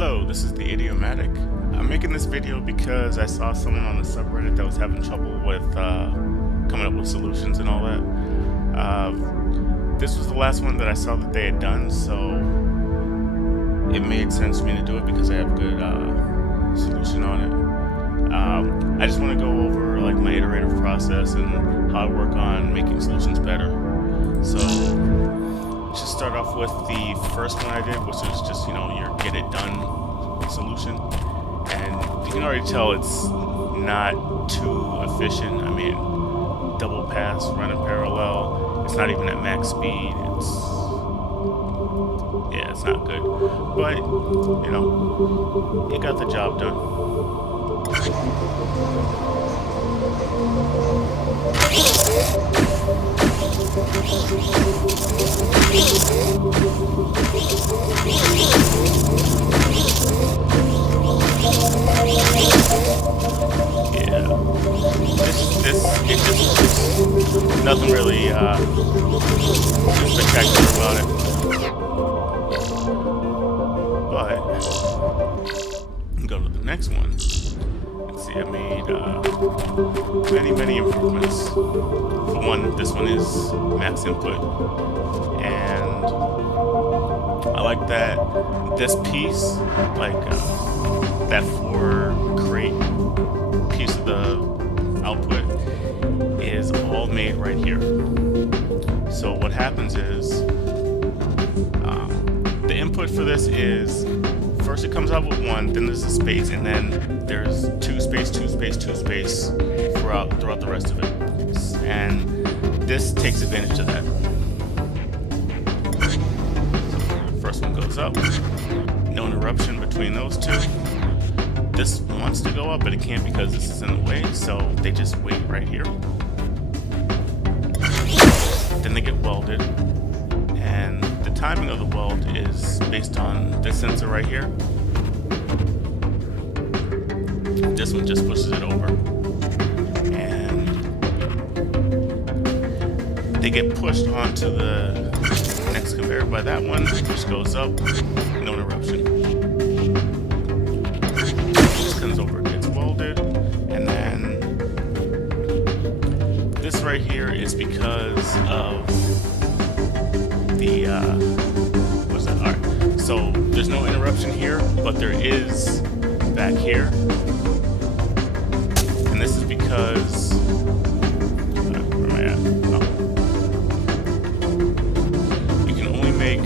Hello, this is the Idiomatic. I'm making this video because I saw someone on the subreddit that was having trouble with coming up with solutions and all that. This was the last one that I saw that they had done, so it made sense for me to do it because I have a good solution on it. I just want to go over like my iterative process and how I work on making solutions better. So let's just start off with the first one I did, which is just, your get it done solution. And you can already tell it's not too efficient. I mean, double pass, running parallel, it's not even at max speed. It's not good. But, it got the job done. Nothing really too spectacular about it. But go to the next one. Let's see, I made many improvements. For one, this one is max input, and I like that this piece, like that for crate piece of the output, is all made right here. So what happens is the input for this is first it comes out with one, then there's a space, and then there's two space throughout the rest of it. And this takes advantage of that. First one goes up, no interruption between those two. This wants to go up, but it can't because this is in the way, so they just wait right here. Then they get welded, and the timing of the weld is based on this sensor right here. This one just pushes it over, and they get pushed onto the next conveyor by that one, which goes up, no interruption. This comes over, gets welded, and then this right here is because of the what's that? Alright, so there's no interruption here, but there is back here, and this is because where am I at? Oh. You can only make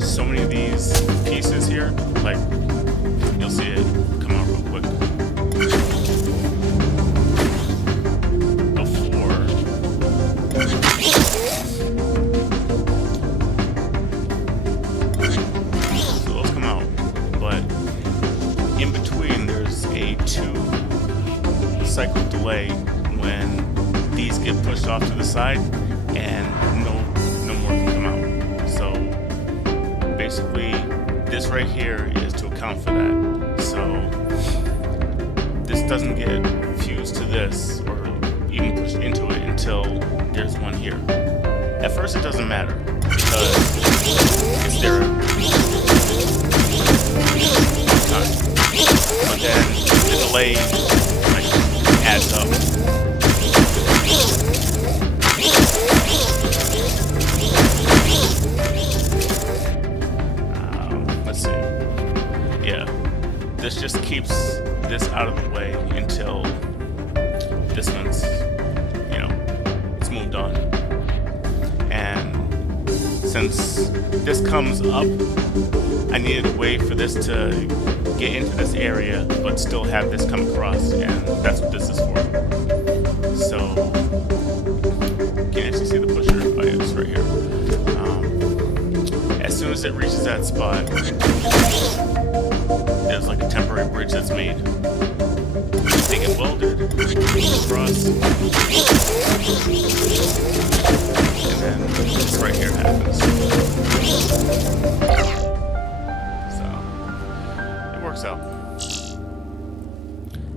so many of these pieces here. Like, you'll see it come out real quick. So those come out, but in between there's a 2-cycle delay when these get pushed off to the side and no more can come out. So basically this right here is to account for that. So this doesn't get fused to this or even pushed into it until there's one here. At first it doesn't matter because it's there time. But then the delay adds up. Let's see. Yeah, this just keeps this out of the way until this one's, it's moved on. And since this comes up, I needed a way for this to get into this area but still have this come across, and that's what this is for. So you can actually see the pusher. Oh yeah, it's right here. As soon as it reaches that spot, there's like a temporary bridge that's made. They get welded, across, and then this right here happens. So it works out.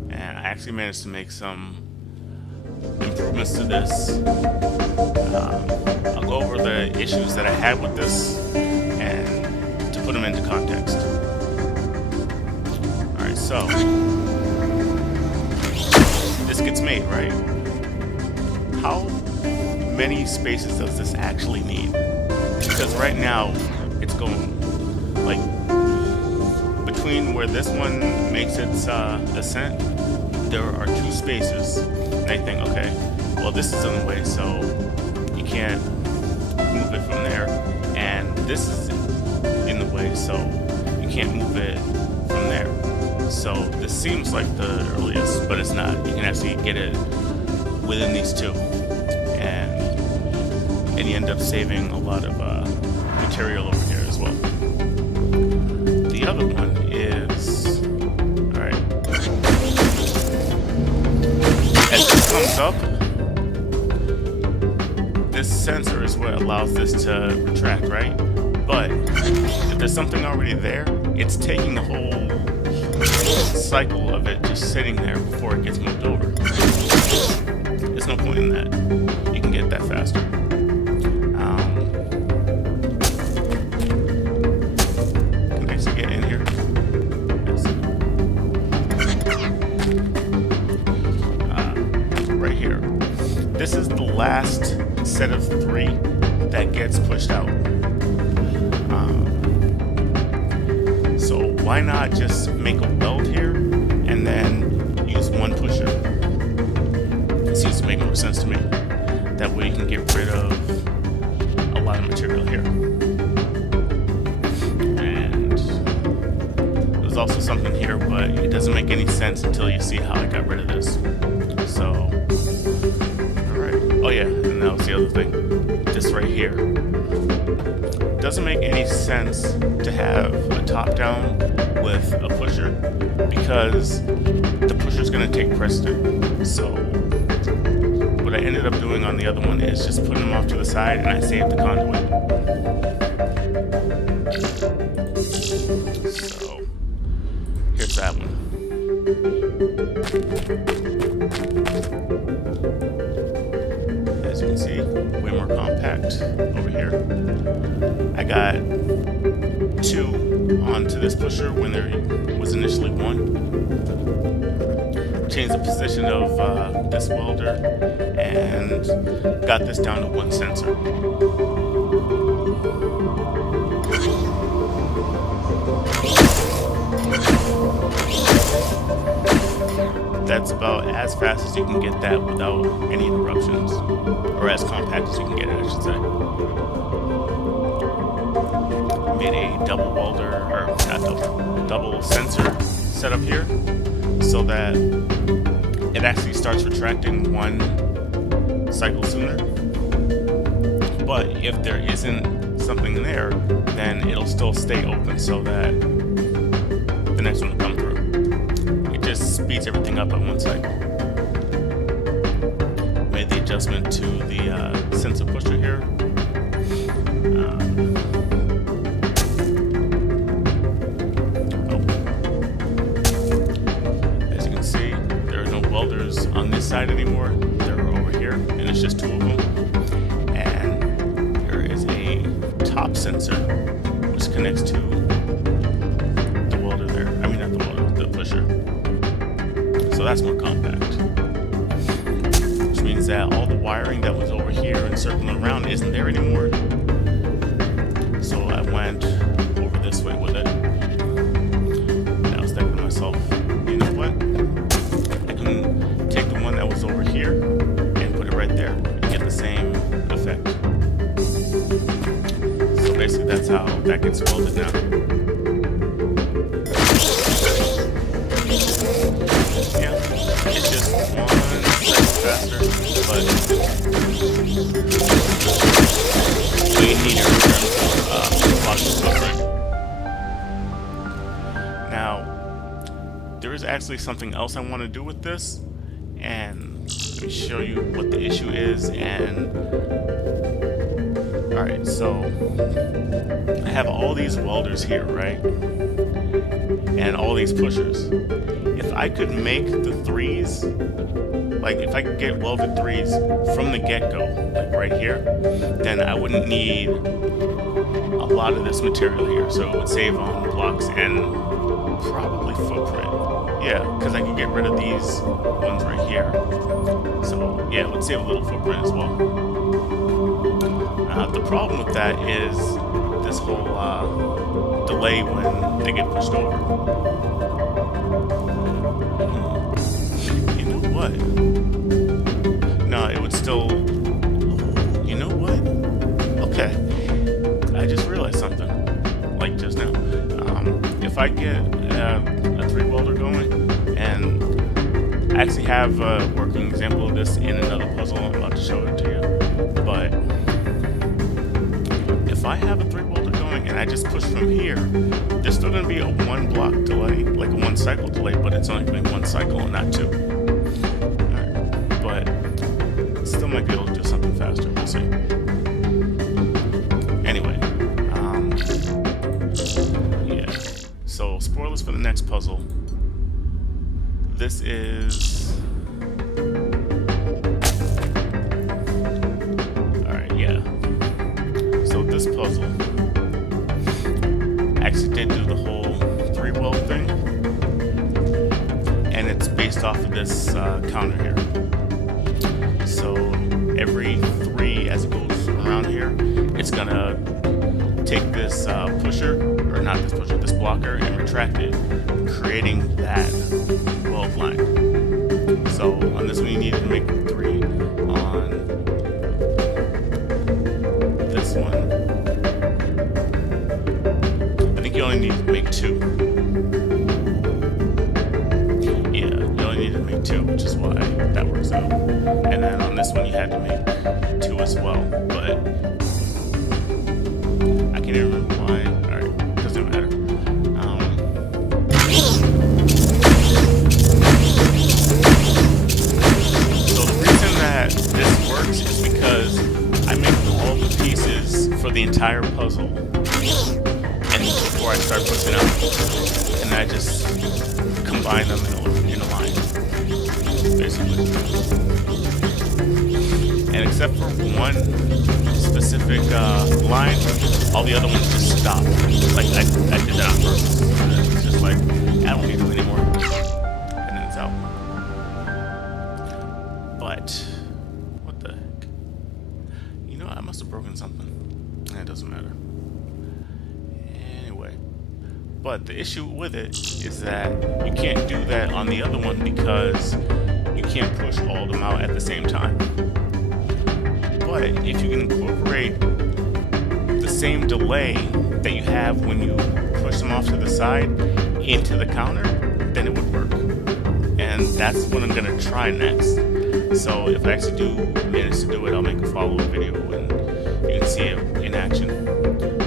And I actually managed to make some improvements to this. I'll go over the issues that I had with this and to put them into context. So this gets made, right? How many spaces does this actually need? Because right now it's going like between where this one makes its ascent, there are 2 spaces. And I think, okay, well this is in the way, so you can't move it from there, and this is in the way, so you can't move it from there. So this seems like the earliest, but it's not. You can actually get it within these 2, and you end up saving a lot of material over here as well. The other one is, all right, as this comes up, this sensor is what allows this to retract, right? But if there's something already there, it's taking the whole cycle of it just sitting there before it gets moved over. There's no point in that. You can get that faster. Can I actually get in here? Yes. Right here. This is the last set of 3 that gets pushed out. So why not just make a weld here and then use 1 pusher? It seems to make more sense to me. That way you can get rid of a lot of material here. And there's also something here, but it doesn't make any sense until you see how I got rid of this. So, alright. Oh yeah, and that was the other thing. This right here. Doesn't make any sense to have a top down with a pusher because the pusher is going to take precedent. So what I ended up doing on the other one is just putting them off to the side, and I saved the conduit. So here's that one. As you can see, way more compact over here. I got 2 onto this pusher when there was initially 1. Changed the position of this welder and got this down to 1 sensor. That's about as fast as you can get that without any interruptions, or as compact as you can get it, I should say. Made a double welder, or not double sensor setup here, so that it actually starts retracting 1 cycle sooner. But if there isn't something there, then it'll still stay open so that the next one will come through. It just speeds everything up at 1 cycle. Made the adjustment to the sensor pusher here. As you can see, there are no welders on this side anymore. They're over here, and it's just 2 of them. And there is a top sensor which connects to the welder there. I mean, not the welder, the pusher. So that's more compact. Which means that all the wiring that was over here and circling around isn't there anymore. So I went over this way with it. And I was thinking to myself, you know what? I can take the one that was over here and put it right there and get the same effect. So basically that's how that gets welded now. Yeah, it's just 1 second faster, but we need it in terms of lots of stuff, right? Now, there is actually something else I want to do with this, and let me show you what the issue is. And alright, so I have all these welders here, right? And all these pushers. If I could make the 3s, like if I could get welded 3s from the get-go, like right here, then I wouldn't need a lot of this material here. So it would save on blocks and probably footprint. Yeah, because I can get rid of these ones right here. So yeah, it would save a little footprint as well. The problem with that is this whole delay when they get pushed over. You know what? No, it would still... You know what? Okay. I just realized something. Like just now. If I get a 3 welder going, and I actually have a working example of this in another puzzle, I'm about to show it to you. But if I have a 3 welder going and I just push from here, there's still going to be a 1 block delay, like a 1 cycle delay, but it's only going to be 1 cycle and not 2. Alright, but still might be able to do something faster, we'll see. Anyway, yeah. So spoilers for the next puzzle. This is... Alright, yeah. So this puzzle, I actually did do the whole 3 weld thing, and it's based off of this counter here. So every 3 as it goes around here, it's gonna take this pusher, or not this pusher, this blocker, and retract it, creating that weld line. So on this one you need to make 3. On this one, I think you only need to make 2. Yeah, you only need to make 2, which is why that works out. And then on this one you had to make 2 as well, but I can't even remember why. Alright, doesn't matter. So the reason that this works is because I make all the pieces for the entire puzzle, and before I start pushing out, and I just combine them in a line, basically. And except for one specific line, all the other ones just stop. Like I did that on purpose. It's just like, I don't need them anymore. And then it's out. But what the heck? You know, I must have broken something. It doesn't matter. Anyway. But the issue with it is that you can't do that on the other one because you can't push all of them out at the same time. But if you can incorporate the same delay that you have when you push them off to the side into the counter, then it would work. And that's what I'm going to try next. So if I actually do manage to do it, I'll make a follow-up video and you can see it in action.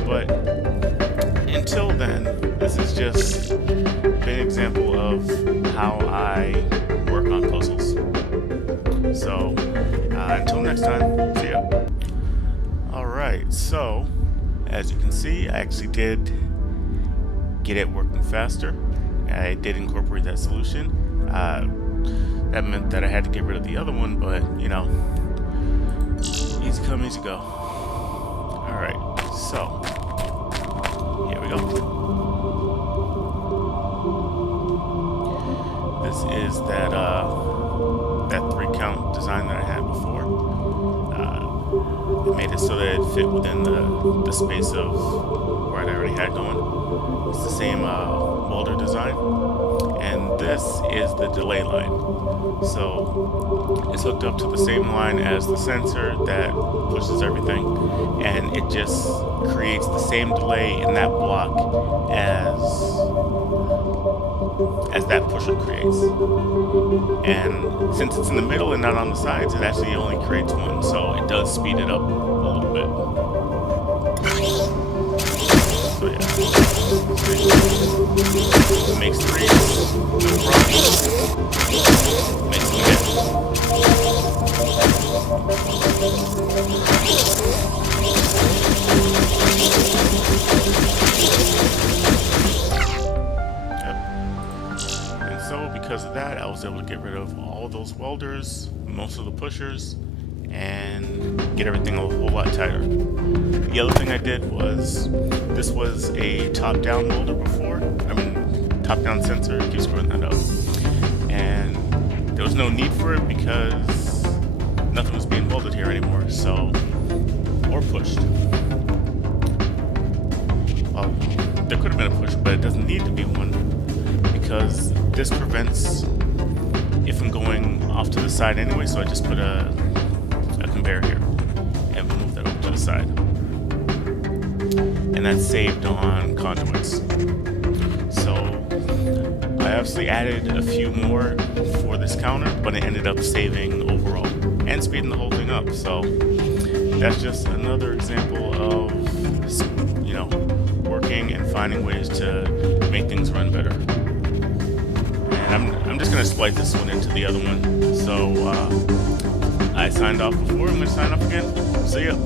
But until then, this is just an example of how I work on puzzles. So until next time, see ya. Alright, so as you can see, I actually did get it working faster. I did incorporate that solution. That meant that I had to get rid of the other one, but you know, easy come, easy go. Alright, so here we go. This is that 3 count design that I had before. I made it so that it fit within the space of where I already had going. It's the same welder design, and this is the delay line. So it's hooked up to the same line as the sensor that pushes everything, and it just creates the same delay in that block as that pusher creates. And since it's in the middle and not on the sides, it actually only creates 1, so it does speed it up a little bit. So yeah, it makes 3, no problem. Makes them again. Because of that, I was able to get rid of all those welders, most of the pushers, and get everything a whole lot tighter. The other thing I did was, this was a top-down welder before. I mean, top-down sensor, keep screwing that up. There was no need for it because nothing was being welded here anymore, so, or pushed. Well, there could have been a push, but it doesn't need to be one because this prevents it from going off to the side anyway, so I just put a conveyor here and move that over to the side. And that's saved on conduits. So I obviously added a few more for this counter, but it ended up saving overall and speeding the whole thing up. So that's just another example of, you know, working and finding ways to make things run better. And I'm just gonna split this one into the other one. So I signed off before, I'm gonna sign off again. See ya.